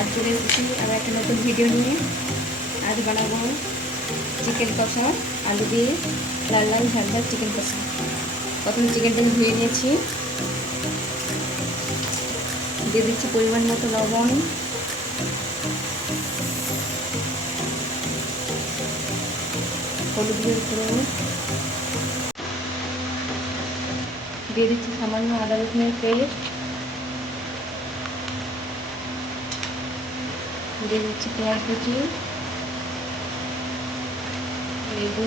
আজ চলে এসেছি আবার একটা নতুন ভিডিও নিয়ে। আজ বানাবো চিকেন কষা, আলু দিয়ে লাল লাল ঝালঝাল চিকেন কষা। প্রথমে চিকেনটা ধুয়ে নিয়েছি, দিয়ে দিচ্ছি পরিমাণ মতো লবণ, হলুদ গুঁড়ো, দিয়ে দিচ্ছি সামান্য আদা রসুনের পেস্ট, দিয়ে দিচ্ছি পেঁয়াজ কুচি, লেবু,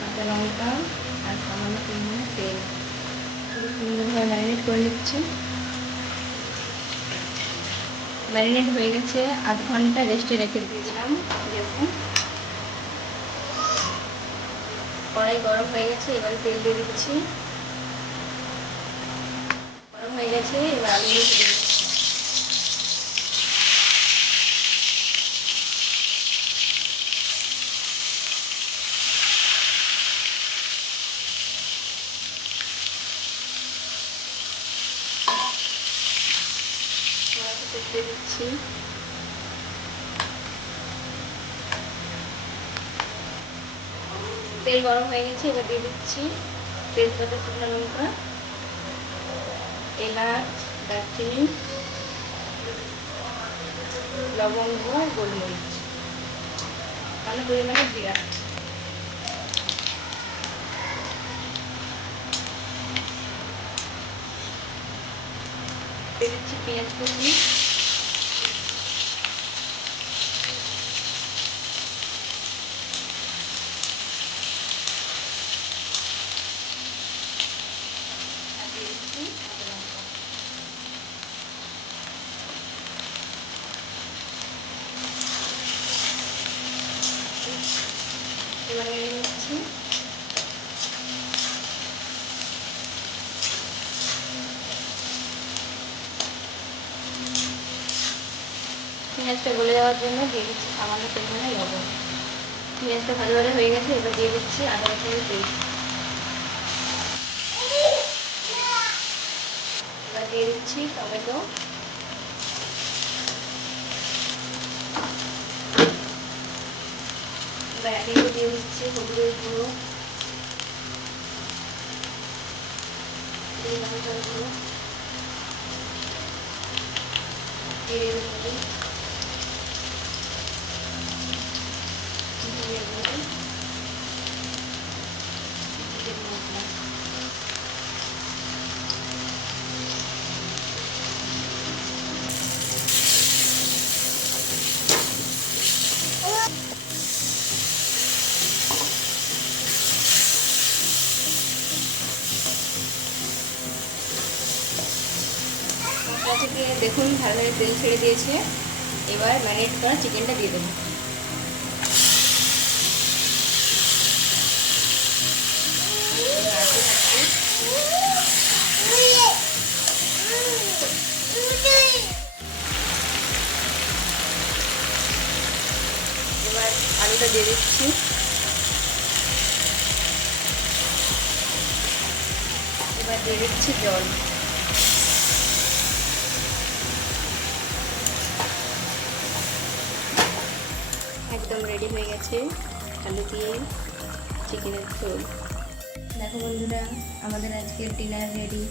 কাঁচা লঙ্কা আর সামান্য পরিমাণে তেল। সুন্দরভাবে ম্যারিনেট করে নিচ্ছি। ম্যারিনেট হয়ে গেছে, আধ ঘন্টা রেস্টে রেখে দিয়েছিলাম। দেখুন কড়াই গরম হয়ে গেছে, এবারে তেল দিয়ে দিচ্ছি। গরম হয়ে গেছে, এবার আলুগুলো দিয়ে দিচ্ছি। দিয়ে দিচ্ছি তেল গরম হয়ে গেছে, এবার দিয়ে দিচ্ছি তেজপাতা, শুকনো লঙ্কা, এলাচ, দারচিনি, লবঙ্গ, গোলমরিচ, সামান্য পরিমাণে জিরা। দিয়ে দিচ্ছি পেঁয়াজ কুচি, আর দিয়ে দিচ্ছি কাঁচা লঙ্কা। এবারে নিচ্ছি পেঁয়াজটা গলে যাওয়ার জন্য দিয়ে দিচ্ছি সামান্য পরিমাণে লবণ। পেঁয়াজটা ভালো ভালো হয়ে গেছে, এবার দিয়ে দিচ্ছি আদা রসুনের পেস্ট। এবার দিয়ে দিচ্ছি টমেটো, এবার একে একে দিয়ে দিচ্ছি হলুদের গুঁড়ো, লঙ্কার গুঁড়ো, জিরে গুঁড়ো, ধনে গুঁড়ো, চিকেন মশলা। মশলা থেকে দেখুন ভালো তেল ছেড়ে দিয়েছে। এবার ম্যারিনেট করা চিকেনটা দিয়ে দেবো। এবার আলুটা দিয়ে দিচ্ছি, এবার দিয়ে দিচ্ছি জল। একদম রেডি হয়ে গেছে আলু দিয়ে চিকেনের ঝোল। দেখো বন্ধুরা, আমাদের আজকের ডিনার রেডি।